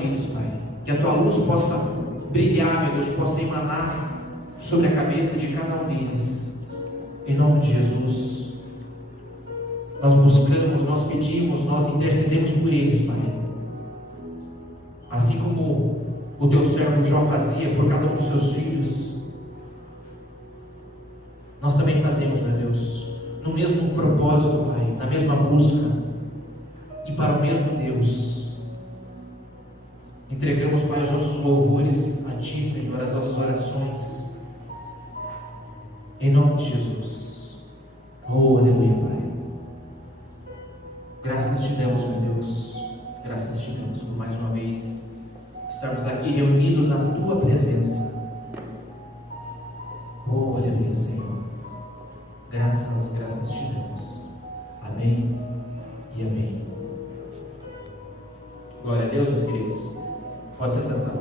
deles, Pai. Que a Tua luz possa brilhar, meu Deus, possa emanar sobre a cabeça de cada um deles. Em nome de Jesus. Nós buscamos, nós pedimos, nós intercedemos por eles, Pai. Assim como o Teu servo Jó fazia por cada um dos seus filhos, nós também fazemos, meu Deus, no mesmo propósito, Pai, na mesma busca e para o mesmo Deus. Entregamos, Pai, os nossos louvores a Ti, Senhor, as nossas orações, em nome de Jesus. Oh, aleluia, Pai. Graças Te damos, meu Deus, graças Te damos por mais uma vez estarmos aqui reunidos na Tua presença. Oh, aleluia, Senhor. Graças Te damos. Amém e amém. Glória a Deus, meus queridos. Pode se sentar.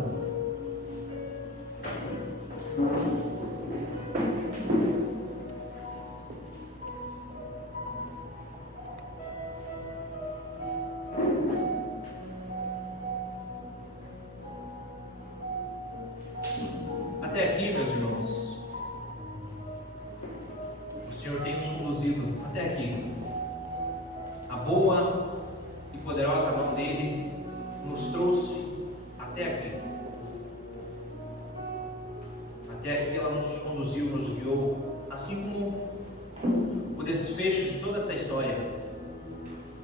Até aqui, meus irmãos, o Senhor tem nos conduzido até aqui. A boa e poderosa mão dele nos trouxe até aqui. Até aqui ela nos conduziu, nos guiou, assim como o desfecho de toda essa história,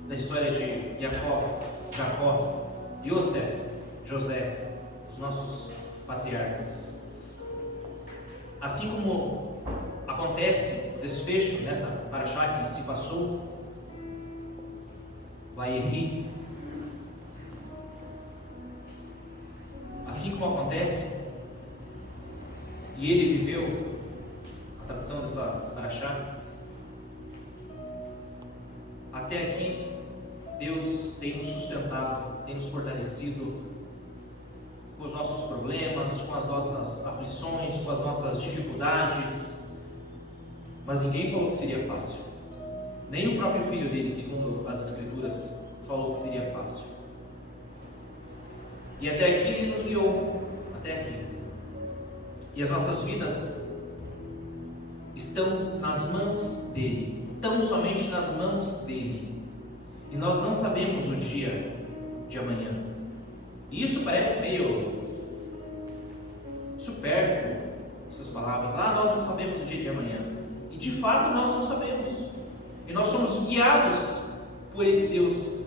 da história de Jacó, Yosef, José, os nossos patriarcas. Assim como acontece o desfecho nessa paraxá que se passou, Vaierri, assim como acontece, e ele viveu, a tradução dessa paraxá, até aqui Deus tem nos sustentado, tem nos fortalecido com os nossos problemas, com as nossas aflições, com as nossas dificuldades, mas ninguém falou que seria fácil. Nem o próprio filho dele, segundo as Escrituras, falou que seria fácil. E até aqui ele nos guiou, até aqui. E as nossas vidas estão nas mãos dele, tão somente nas mãos dele. E nós não sabemos o dia de amanhã. E isso parece meio supérfluo, essas palavras. Nós não sabemos o dia de amanhã. E de fato nós não sabemos. E nós somos guiados por esse Deus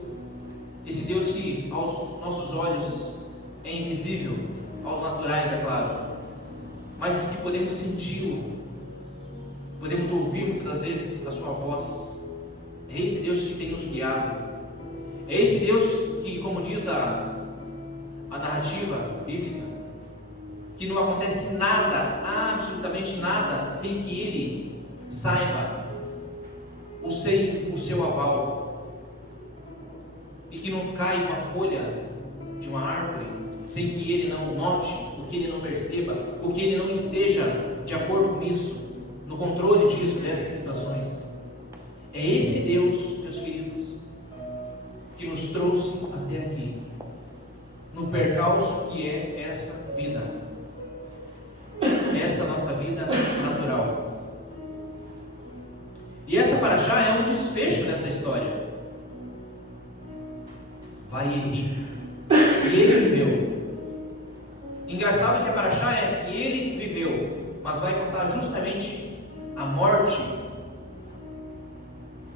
que aos nossos olhos é invisível, aos naturais, é claro, mas que podemos senti-lo, podemos ouvir muitas das vezes a sua voz. É esse Deus que tem nos guiado. É esse Deus que, como diz a narrativa bíblica, que não acontece nada, absolutamente nada, sem que Ele saiba, ou sem o seu aval, e que não cai uma folha de uma árvore sem que Ele não note, ou que Ele não perceba, ou que Ele não esteja de acordo com isso, no controle disso, dessas situações. É esse Deus, meus queridos, que nos trouxe até aqui, no percalço que é essa vida, essa nossa vida natural. E essa paraxá é um desfecho dessa história. Vaierri, e ele viveu. Engraçado que a paraxá é e ele viveu, mas vai contar justamente a morte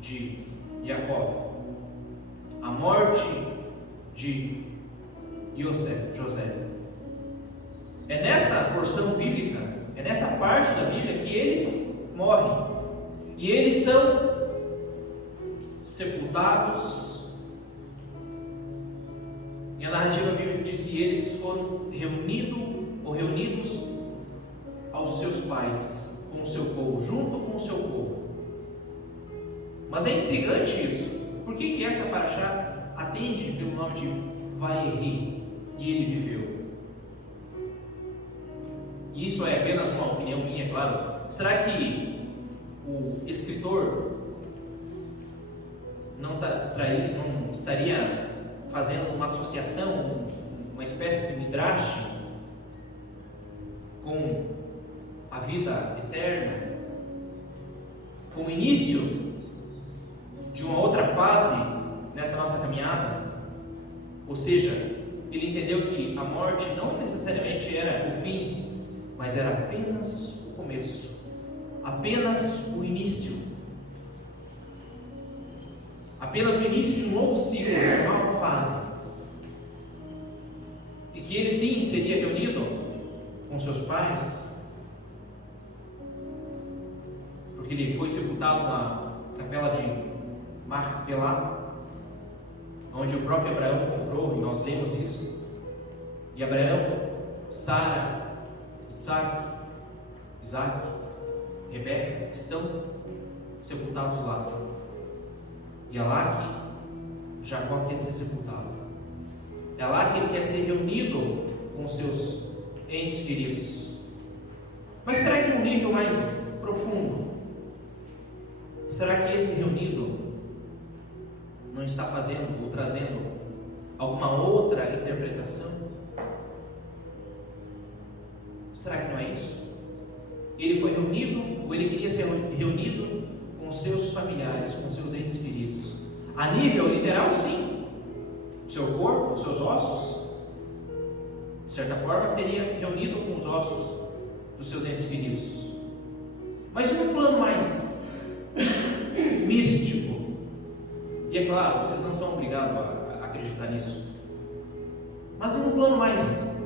de Jacó, a morte de José. É nessa porção bíblica, é nessa parte da Bíblia que eles morrem. E eles são sepultados. E a narrativa bíblica diz que eles foram reunidos aos seus pais, com o seu povo, junto com o seu povo. Mas é intrigante isso. Por que essa paraxá atende pelo nome de Vaierri, e ele viveu? E isso é apenas uma opinião minha, claro. Será que o escritor não estaria fazendo uma associação, uma contraste com a vida eterna, com o início de uma outra fase nessa nossa caminhada. Ou seja, ele entendeu que a morte não necessariamente era o fim, mas era apenas o começo, apenas o início, apenas o início de um novo ciclo, de uma nova fase. E que ele sim seria reunido com seus pais, porque ele foi sepultado na capela de Macpelá, onde o próprio Abraão comprou, e nós lemos isso. E Abraão, Sara, Isaac, Rebeca estão sepultados lá. E é lá que Jacó quer ser sepultado. É lá que ele quer ser reunido com seus entes queridos. Mas será que um nível mais profundo? Será que esse reunido não está fazendo ou trazendo alguma outra interpretação? Será que não é isso? Ele foi reunido, ou ele queria ser reunido com seus familiares, com seus entes queridos. A nível literal, sim. O seu corpo, os seus ossos, de certa forma, seria reunido com os ossos dos seus entes queridos. Mas em um plano mais místico, e é claro, vocês não são obrigados a acreditar nisso, mas em um plano mais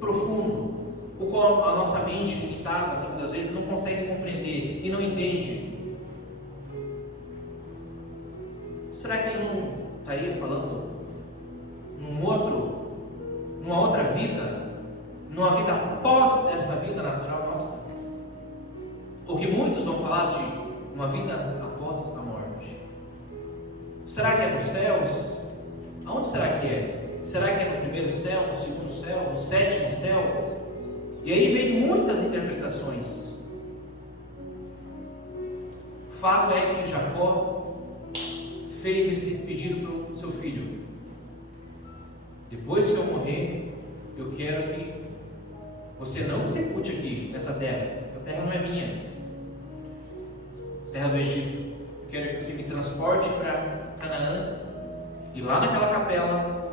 profundo, o qual a nossa mente limitada, muitas das vezes, não consegue compreender e não entende. Será que ele não estaria falando numa outra vida, numa vida após essa vida natural nossa? Ou que muitos vão falar de uma vida após a morte? Será que é nos céus? Aonde será que é? Será que é no primeiro céu, no segundo céu, no sétimo céu? E aí vem muitas interpretações. O fato é que Jacó fez esse pedido para o seu filho: depois que eu morrer, eu quero que você não me sepulte aqui nessa terra. Essa terra não é minha, terra do Egito. Eu quero que você me transporte para Canaã, e lá naquela capela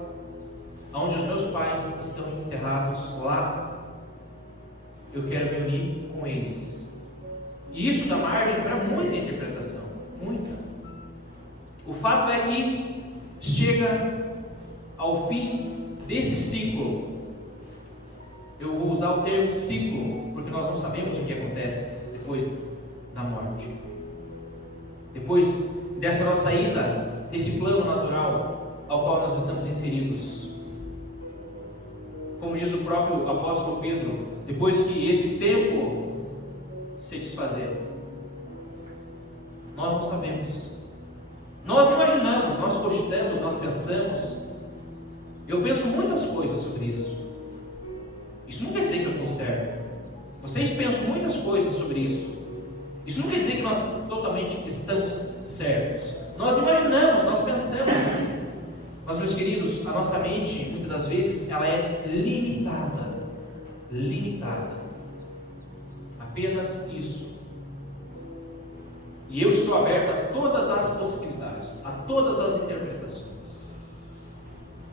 onde os meus pais estão enterrados, lá eu quero me unir com eles. E isso dá margem para muita interpretação, muita. O fato é que chega ao fim desse ciclo. Eu vou usar o termo ciclo, porque nós não sabemos o que acontece depois da morte. Depois dessa nossa ida, desse plano natural ao qual nós estamos inseridos. Como diz o próprio apóstolo Pedro, depois que esse tempo se desfazer, nós não sabemos. Nós imaginamos, nós cogitamos, nós pensamos. Eu penso muitas coisas sobre isso. Isso não quer dizer que eu estou certo. Vocês pensam muitas coisas sobre isso. Isso não quer dizer que nós totalmente estamos certos. Nós imaginamos, nós pensamos. Mas, meus queridos, a nossa mente, muitas das vezes, ela é limitada. Limitada. Apenas isso. E eu estou aberto a todas as possibilidades, a todas as interpretações.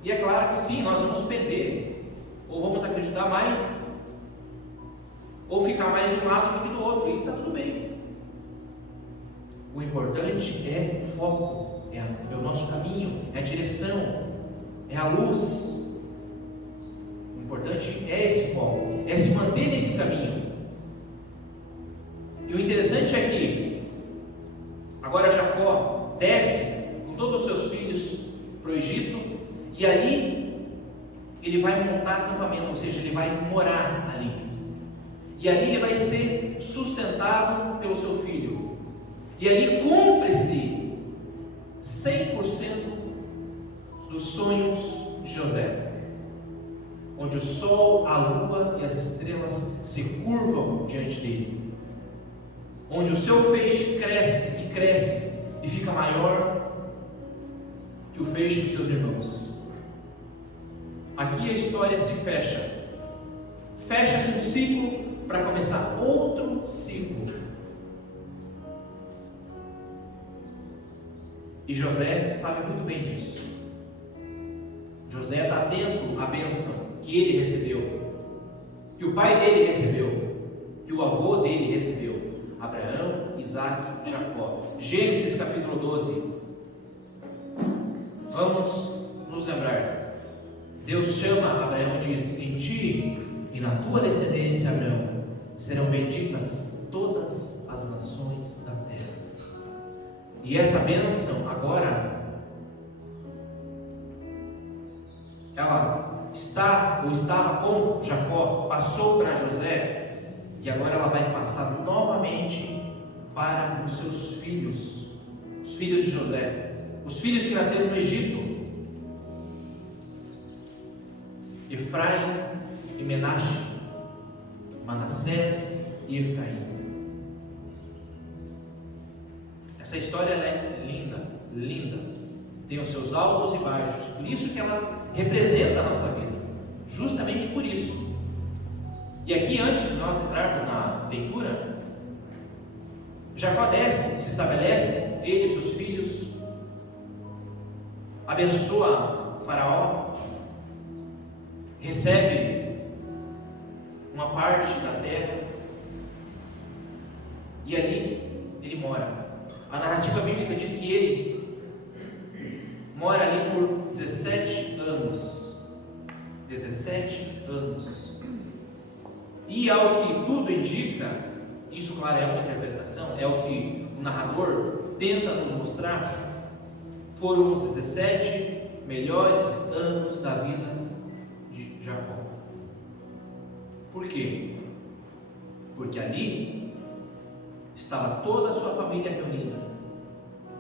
E é claro que sim, nós vamos pender, ou vamos acreditar mais, ou ficar mais de um lado do que do outro, e está tudo bem. O importante é o foco, é o nosso caminho, é a direção, é a luz. O importante é esse foco, é se manter nesse caminho. E o interessante é que agora Jacó desce com todos os seus filhos para o Egito, e ali ele vai montar acampamento, ou seja, ele vai morar ali. E ali ele vai ser sustentado pelo seu filho. E ali cumpre-se 100% dos sonhos de José, onde o sol, a lua e as estrelas se curvam diante dele, onde o seu feixe cresce e cresce e fica maior que o feixe dos seus irmãos. aqui a história se fecha. Fecha-se um ciclo para começar outro ciclo. E José sabe muito bem disso. José está atento à bênção que ele recebeu, que o pai dele recebeu, que o avô dele recebeu. Abraão, Isaac, Jacó. Gênesis capítulo 12. Vamos nos lembrar. Deus chama Abraão e diz: em ti e na tua descendência, Abraão, serão benditas todas as nações da terra. E essa bênção agora, ela está ou estava com Jacó, passou para José, e agora ela vai passar novamente para os seus filhos, os filhos de José, os filhos que nasceram no Egito, Efraim e Menaxe, Manassés e Efraim. Essa história ela é linda, linda, tem os seus altos e baixos, por isso que ela representa a nossa vida, justamente por isso. E aqui, antes de nós entrarmos na leitura, Jacó desce, se estabelece, ele e seus filhos, abençoa Faraó, recebe uma parte da terra e ali ele mora. A narrativa bíblica diz que ele mora ali por 17 anos. 17 anos. E ao que tudo indica, isso claro é uma interpretação, é o que o narrador tenta nos mostrar, foram os 17 melhores anos da vida de Jacó. Por quê? Porque ali estava toda a sua família reunida,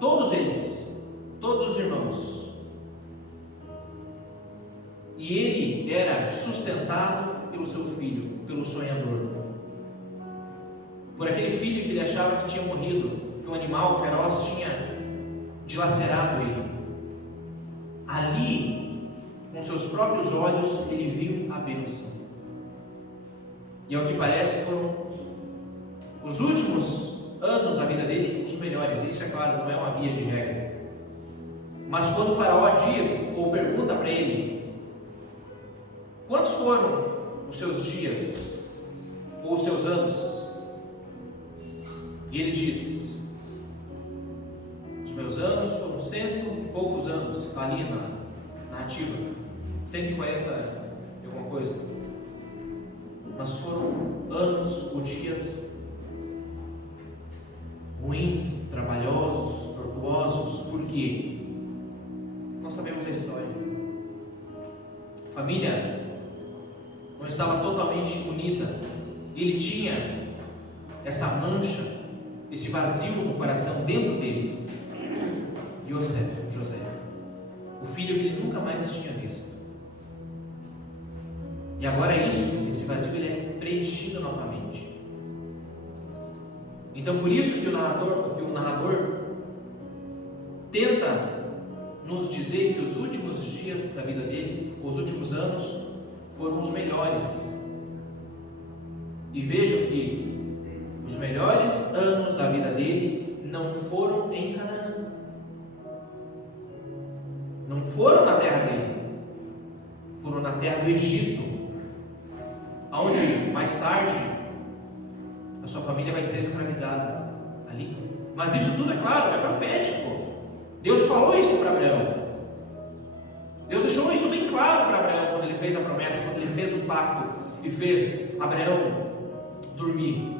todos eles, todos os irmãos, e ele era sustentado pelo seu filho, pelo sonhador, por aquele filho que ele achava que tinha morrido, que um animal feroz tinha dilacerado ele. Ali, com seus próprios olhos, ele viu a bênção. E ao que parece foram os últimos anos da vida dele, os melhores. Isso, é claro, não é uma via de regra. Mas quando o Faraó diz ou pergunta para ele quantos foram os seus dias ou os seus anos, e ele diz: os meus anos foram 100 e poucos anos, está ali na narrativa, 140 e alguma coisa, mas foram anos ou dias ruins, trabalhosos, tortuosos. Por quê? Nós sabemos a história. A família não estava totalmente unida. Ele tinha essa mancha, esse vazio no coração dentro dele. José, o filho que ele nunca mais tinha visto. E agora esse vazio, ele é preenchido novamente. Então por isso que o narrador tenta nos dizer que os últimos dias da vida dele, os últimos anos, foram os melhores. E vejam que os melhores anos da vida dele não foram em Canaã, não foram na terra dele, foram na terra do Egito, onde mais tarde a sua família vai ser escravizada ali. Mas isso tudo, é claro, é profético. Deus falou isso para Abraão. Deus deixou isso bem claro para Abraão quando ele fez a promessa, quando ele fez o pacto e fez Abraão dormir.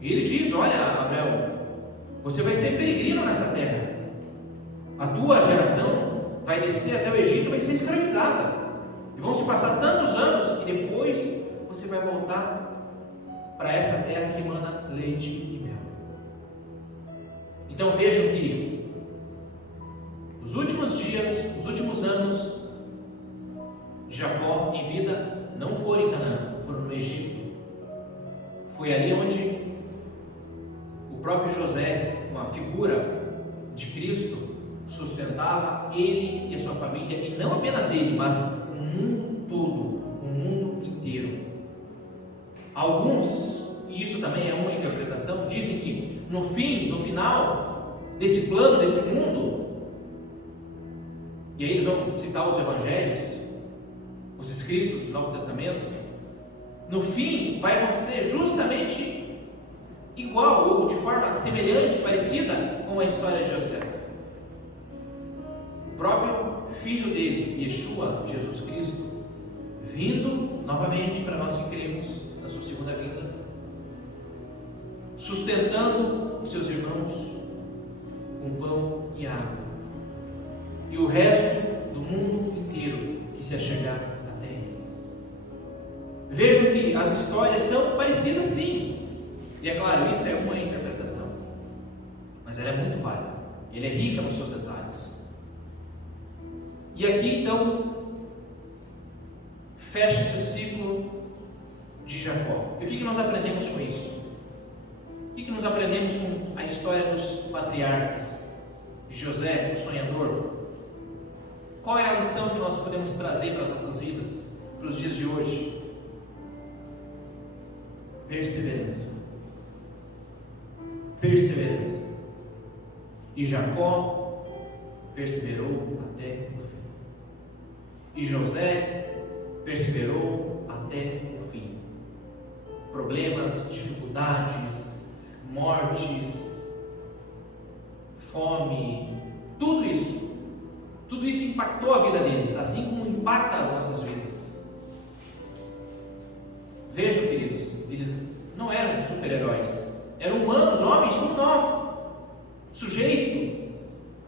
E ele diz: olha, Abraão, você vai ser peregrino nessa terra. A tua geração vai descer até o Egito e vai ser escravizada. E vão se passar tantos anos que depois você vai voltar para essa terra que emana leite e mel. Então vejam que os últimos dias, os últimos anos de Jacó em vida não foram em Canaã, foram no Egito. Foi ali onde o próprio José, uma figura de Cristo, sustentava ele e a sua família, e não apenas ele, mas fim, no final desse plano, desse mundo, e aí eles vão citar os evangelhos, os escritos do Novo Testamento, no fim vai acontecer justamente igual ou de forma semelhante, parecida com a história de José. O próprio filho dele, Yeshua, Jesus Cristo, vindo novamente para nós que cremos na sua segunda vinda, sustentando os seus irmãos com pão e água, e o resto do mundo inteiro que se achegar até ele. Vejam que as histórias são parecidas, sim, e é claro, isso é uma interpretação, mas ela é muito válida, ela é rica nos seus detalhes. E aqui então fecha-se o ciclo de Jacó. E o que nós aprendemos com isso? O que nós aprendemos com a história dos patriarcas, de José, o sonhador? Qual é a lição que nós podemos trazer para as nossas vidas, para os dias de hoje? Perseverança. Perseverança. E Jacó perseverou até o fim. E José perseverou até o fim. Problemas, dificuldades, mortes, fome, tudo isso impactou a vida deles, assim como impacta as nossas vidas. Vejam, queridos, eles não eram super-heróis, eram humanos, homens como nós, sujeitos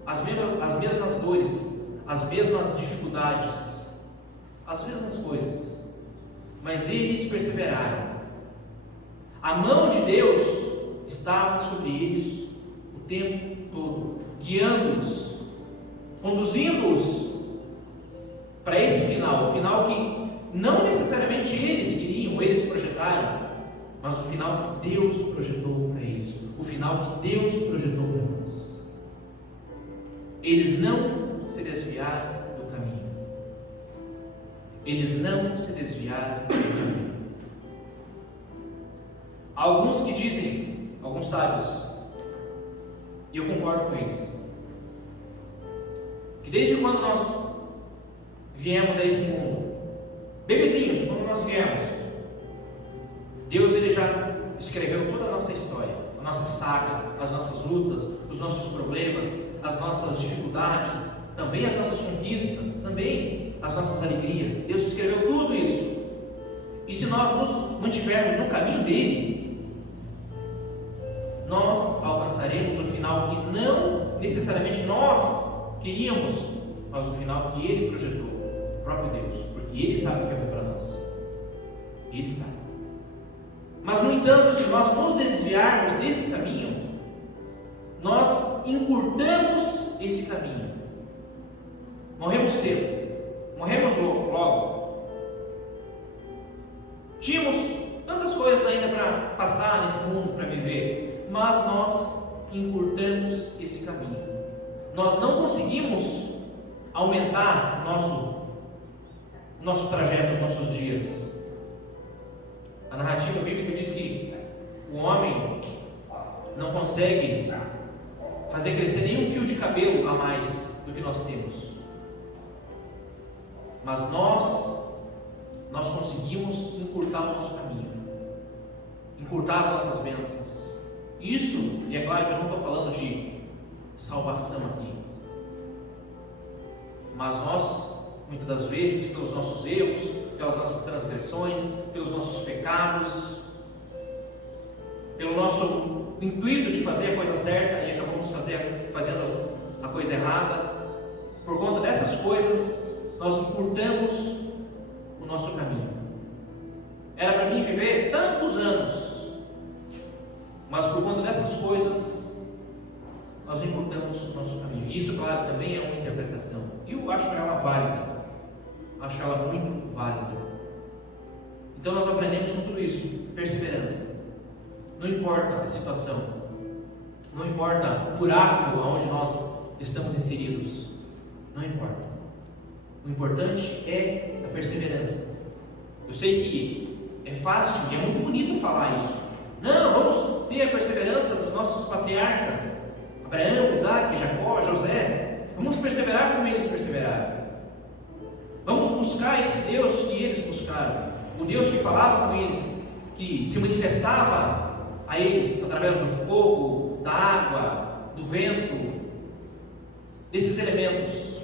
às mesmas dores, às mesmas dificuldades, as mesmas coisas, mas eles perseveraram. A mão de Deus estava sobre eles o tempo todo, guiando-os, conduzindo-os para esse final, o final que não necessariamente eles queriam, eles projetaram, mas o final que Deus projetou para eles, o final que Deus projetou para nós. Eles não se desviaram do caminho. Eles não se desviaram do caminho. Há alguns que dizem, alguns sábios, e eu concordo com eles, que desde quando nós viemos a esse mundo, bebezinhos, quando nós viemos, Deus ele já escreveu toda a nossa história, a nossa saga, as nossas lutas, os nossos problemas, as nossas dificuldades, também as nossas conquistas, também as nossas alegrias. Deus escreveu tudo isso. E se nós nos mantivermos no caminho dele, nós alcançaremos o final que não necessariamente nós queríamos, mas o final que ele projetou, o próprio Deus, porque ele sabe o que é bom para nós. Ele sabe. Mas, no entanto, se nós nos desviarmos desse caminho, nós encurtamos esse caminho. Morremos cedo, morremos logo. Tínhamos tantas coisas ainda para passar nesse mundo, para viver, mas nós encurtamos esse caminho. Nós não conseguimos aumentar o nosso trajeto, os nossos dias. A narrativa bíblica diz que o homem não consegue fazer crescer nenhum fio de cabelo a mais do que nós temos. Mas nós conseguimos encurtar o nosso caminho, encurtar as nossas bênçãos. Isso, e é claro que eu não estou falando de salvação aqui, mas nós, muitas das vezes, pelos nossos erros, pelas nossas transgressões, pelos nossos pecados, pelo nosso intuito de fazer a coisa certa e acabamos fazendo a coisa errada, por conta dessas coisas, nós encurtamos o nosso caminho. Era para mim viver tantos anos, mas por conta dessas coisas, nós encurtamos o nosso caminho. Isso, claro, também é uma interpretação. E eu acho ela válida. Acho ela muito válida. Então nós aprendemos com tudo isso. Perseverança. Não importa a situação. Não importa o buraco onde nós estamos inseridos. Não importa. O importante é a perseverança. Eu sei que é fácil e é muito bonito falar isso. Não, vamos ter a perseverança dos nossos patriarcas, Abraão, Isaac, Jacó, José. Vamos perseverar como eles perseveraram. Vamos buscar esse Deus que eles buscaram, o Deus que falava com eles, que se manifestava a eles através do fogo, da água, do vento, desses elementos.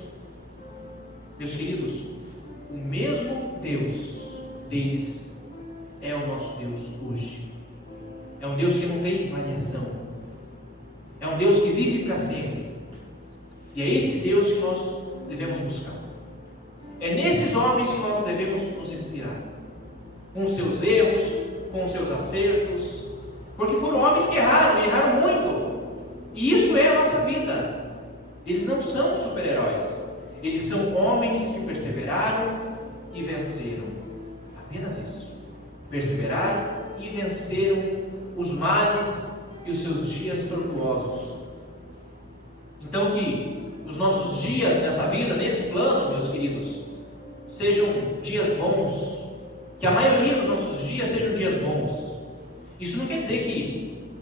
Meus queridos, o mesmo Deus deles é o nosso Deus hoje. É um Deus que não tem variação, é um Deus que vive para sempre, e é esse Deus que nós devemos buscar. É nesses homens que nós devemos nos inspirar, com os seus erros, com os seus acertos, porque foram homens que erraram muito, e isso é a nossa vida. Eles não são super-heróis, eles são homens que perseveraram e venceram, apenas isso, perseveraram e venceram os males e os seus dias tortuosos. Então que os nossos dias nessa vida, nesse plano, meus queridos, sejam dias bons, que a maioria dos nossos dias sejam dias bons. Isso não quer dizer que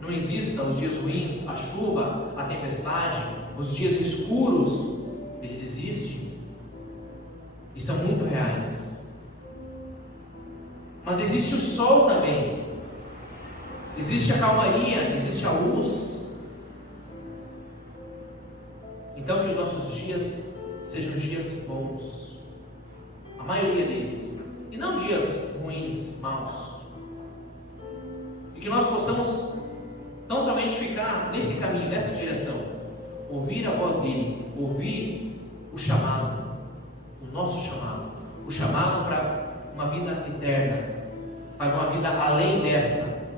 não existam os dias ruins, a chuva, a tempestade, os dias escuros. Eles existem e são muito reais. Mas existe o sol também, existe a calmaria, existe a luz. Então que os nossos dias sejam dias bons, a maioria deles, e não dias ruins, maus. E que nós possamos não somente ficar nesse caminho, nessa direção, ouvir a voz dele, ouvir o chamado, o nosso chamado, o chamado para uma vida eterna, para uma vida além dessa.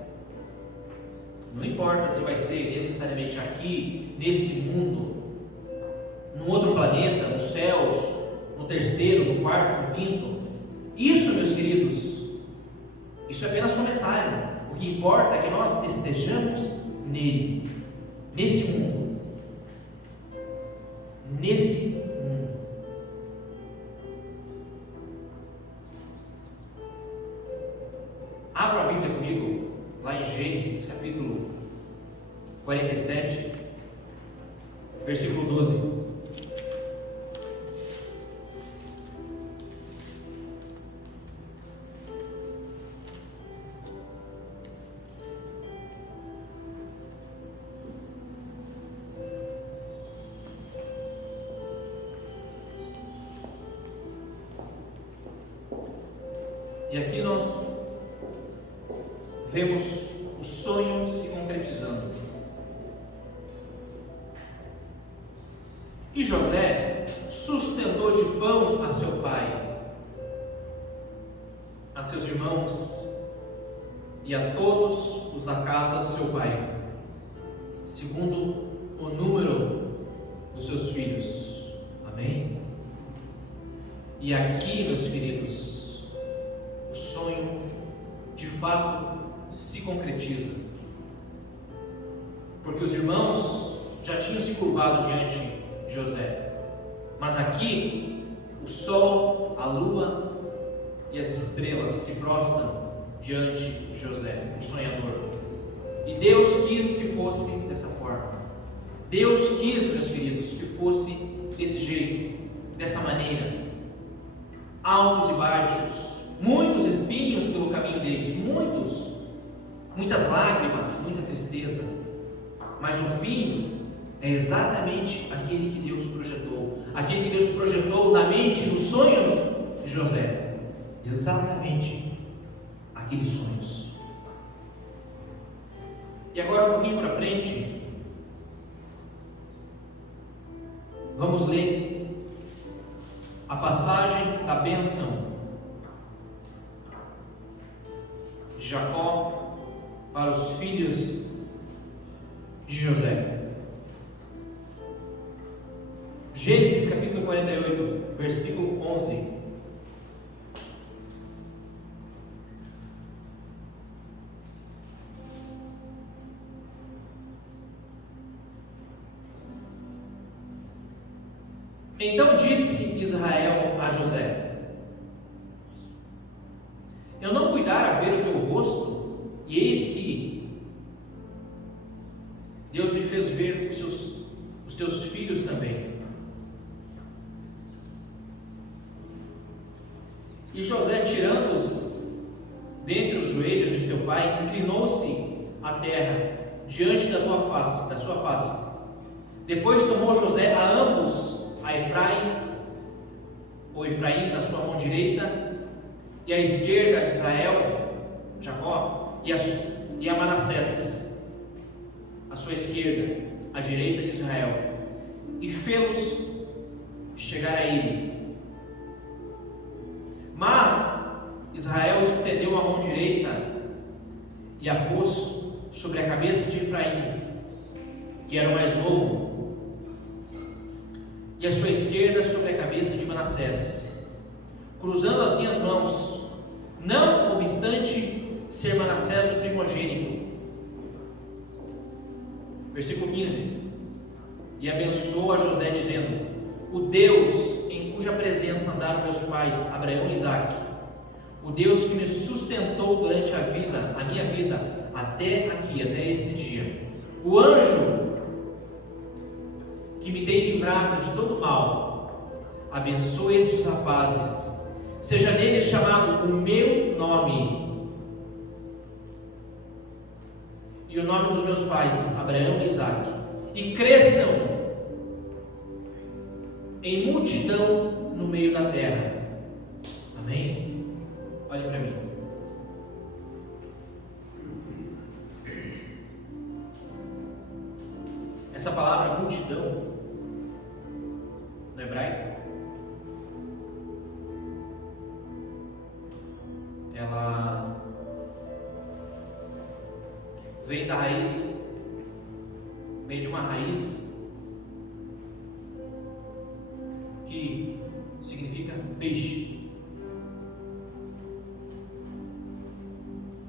Não importa se vai ser necessariamente aqui, nesse mundo, num outro planeta, nos céus, no terceiro, no quarto, no quinto. Isso, meus queridos, isso é apenas comentário. O que importa é que nós estejamos nele, nesse mundo. Nesse mundo. Abra a Bíblia comigo, lá em Gênesis, capítulo 47, versículo 12. E aqui nós vemos o sonho se concretizando. E José sustentou de pão a seu pai, a seus irmãos e a todos os da casa do seu pai, segundo o número dos seus filhos. Amém? E aqui, meus queridos, o sonho de fato se concretiza, porque os irmãos já tinham se curvado diante de José, mas aqui o sol, a lua e as estrelas se prostram diante de José, o sonhador. E Deus quis que fosse dessa forma. Deus quis, meus queridos, que fosse desse jeito, dessa maneira. Altos e baixos, muitos espinhos pelo caminho deles, muitas lágrimas, muita tristeza, mas o fim é exatamente aquele que Deus projetou na mente, nos sonhos de José, exatamente aqueles sonhos. E agora, um pouquinho para frente, vamos ler a passagem da bênção de Jacó para os filhos de José. Gênesis capítulo 48, versículo 11. Então disse Israel a José: eu não cuidara ver o teu rosto e E eis que Deus me fez ver os teus filhos também. E José, tirando-os dentre os joelhos de seu pai, inclinou-se à terra diante da sua face. Depois tomou José a ambos, a Efraim na sua mão direita, e à esquerda de Israel, Jacó, e a Manassés, à sua esquerda, à direita de Israel, e fê-los chegar a ele. Mas Israel estendeu a mão direita e a pôs sobre a cabeça de Efraim, que era o mais novo, e a sua esquerda sobre a cabeça de Manassés, cruzando assim as mãos, não obstante ser Manassés o primogênito. Versículo 15: E abençoou a José, dizendo: O Deus em cuja presença andaram meus pais, Abraão e Isaque, o Deus que me sustentou durante a minha vida, até aqui, até este dia, o anjo que me tem livrado de todo mal, abençoe estes rapazes, seja nele chamado o meu nome e o nome dos meus pais, Abraão e Isaque, e cresçam em multidão no meio da terra. Amém? Olhe para mim. Essa palavra multidão no hebraico, ela vem da raiz, vem de uma raiz que significa peixe.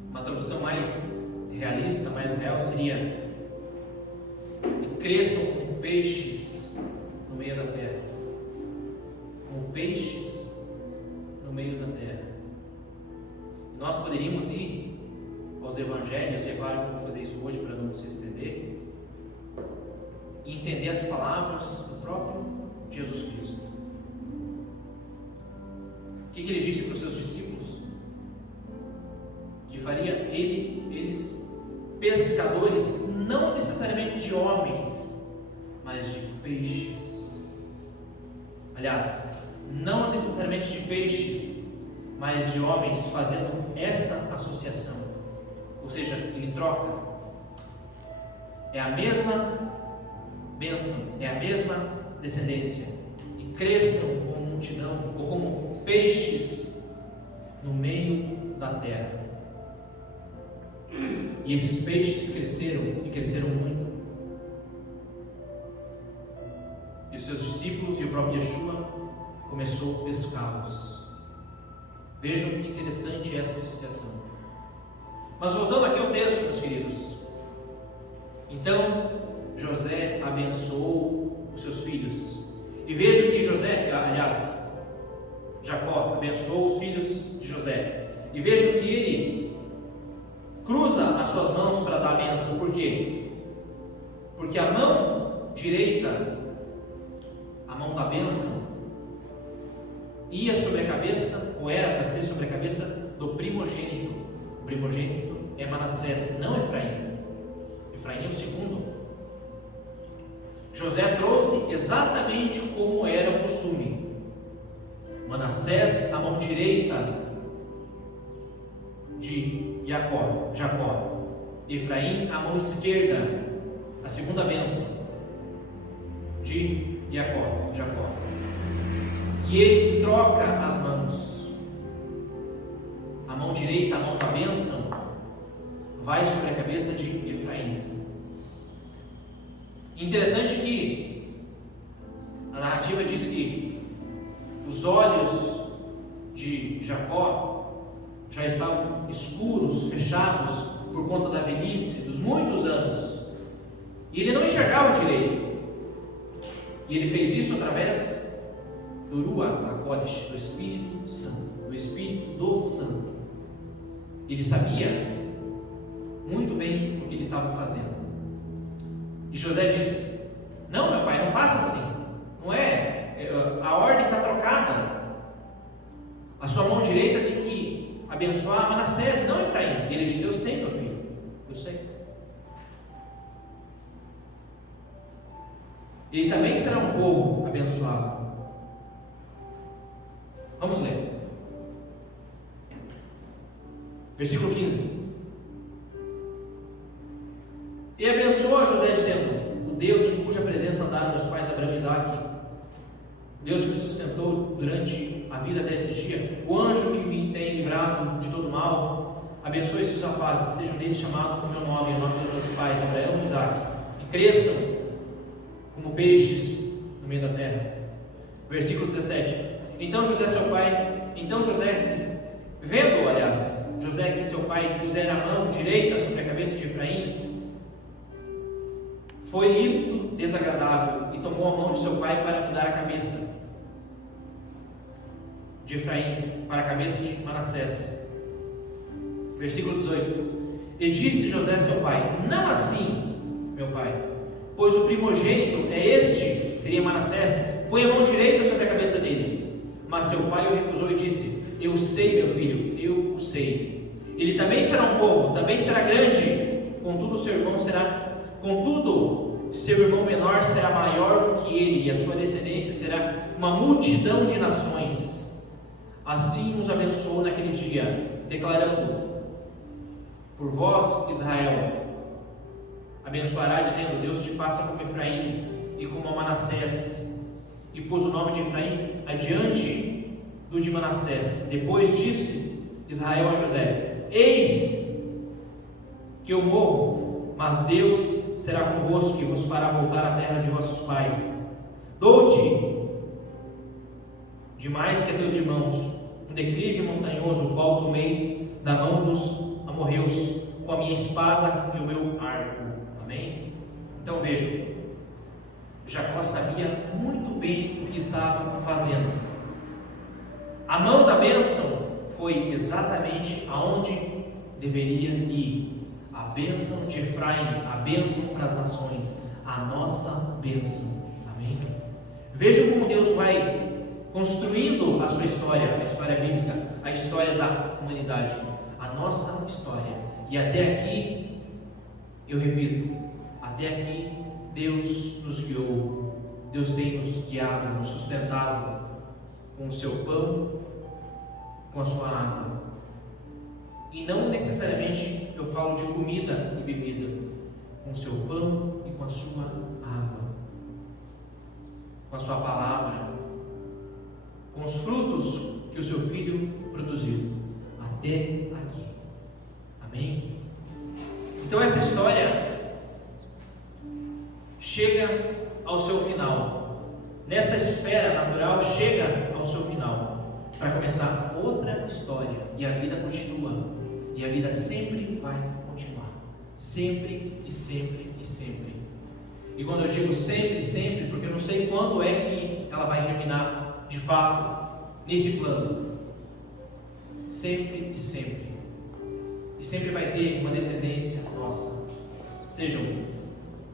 Uma tradução mais realista, mais real seria: e cresçam como peixes no meio da terra. Como peixes no meio da terra. Nós poderíamos ir aos evangelhos, e é claro que eu vou fazer isso hoje para não se estender, e entender as palavras do próprio Jesus Cristo. O que ele disse para os seus discípulos? Que faria eles pescadores, não necessariamente de homens, mas de peixes. Aliás, não necessariamente de peixes, mas de homens, fazendo essa associação. Ou seja, ele troca. É a mesma bênção, é a mesma descendência. E cresçam como multidão, ou como peixes no meio da terra. E esses peixes cresceram, e cresceram muito. E os seus discípulos e o próprio Yeshua começou a pescá-los. Vejam que interessante essa associação. Mas voltando aqui ao texto, meus queridos. Então José abençoou os seus filhos. E vejo que Jacó abençoou os filhos de José. E vejo que ele cruza as suas mãos para dar a bênção. Por quê? Porque a mão direita, a mão da bênção, ia sobre a cabeça, ou era para ser sobre a cabeça do primogênito. O primogênito é Manassés, não Efraim. Efraim é o segundo. José trouxe exatamente como era o costume. Manassés, a mão direita de Jacó. Efraim, a mão esquerda, a segunda bênção de Jacó. E ele troca as mãos. A mão direita, a mão da bênção, vai sobre a cabeça de Efraim. Interessante que a narrativa diz que os olhos de Jacó já estavam escuros, fechados, por conta da velhice, dos muitos anos. E ele não enxergava direito. E ele fez isso através do Ruach HaKodesh, do Espírito Santo. Do Espírito do Santo. Ele sabia estavam fazendo. E José disse: não, meu pai, não faça assim. Não é, a ordem está trocada. A sua mão direita tem que abençoar Manassés, não Efraim. E ele disse: eu sei, meu filho, eu sei. Ele também será um povo abençoado. Vamos ler. Versículo 15. E abençoou José, dizendo: o Deus em cuja presença andaram meus pais Abraão e Isaque, o Deus que me sustentou durante a vida até esse dia, o anjo que me tem livrado de todo mal, abençoe esses rapazes, sejam deles chamados com meu nome, em nome dos meus pais Abraão e Isaque, e cresçam como peixes no meio da terra. Versículo 17. Então José, vendo, José que seu pai pusera a mão direita sobre a cabeça de Efraim, foi isto desagradável, e tomou a mão de seu pai para mudar a cabeça de Efraim para a cabeça de Manassés. Versículo 18. E disse José a seu pai: não assim, meu pai, pois o primogênito é este, seria Manassés, põe a mão direita sobre a cabeça dele. Mas seu pai o recusou e disse: eu sei, meu filho, eu o sei. Ele também será um povo, também será grande, contudo seu irmão menor será maior do que ele, e a sua descendência será uma multidão de nações. Assim os abençoou naquele dia, declarando: por vós, Israel, abençoará, dizendo: Deus te faça como Efraim e como Manassés. E pôs o nome de Efraim adiante do de Manassés. Depois disse Israel a José: eis que eu morro, mas Deus será convosco e vos fará voltar à terra de vossos pais. Dou-te demais que a teus irmãos um declive montanhoso, o qual tomei da mão dos amorreus com a minha espada e o meu arco. Amém? Então vejam, Jacó sabia muito bem o que estava fazendo. A mão da bênção foi exatamente aonde deveria ir. A bênção de Efraim, a bênção para as nações, a nossa bênção. Amém? Vejam como Deus vai construindo a sua história, a história bíblica, a história da humanidade, a nossa história. E até aqui, eu repito, até aqui Deus nos guiou, Deus tem nos guiado, nos sustentado com o seu pão, com a sua água. E não necessariamente eu falo de comida e bebida, com o seu pão e com a sua água, com a sua palavra, com os frutos que o seu filho produziu, até aqui. Amém? Então essa história chega ao seu final. Nessa esfera natural chega ao seu final, para começar outra história, e a vida continua, e a vida sempre vai continuar, sempre e sempre e sempre. E quando eu digo sempre e sempre, porque eu não sei quando é que ela vai terminar de fato nesse plano. Sempre e sempre. E sempre vai ter uma descendência nossa, sejam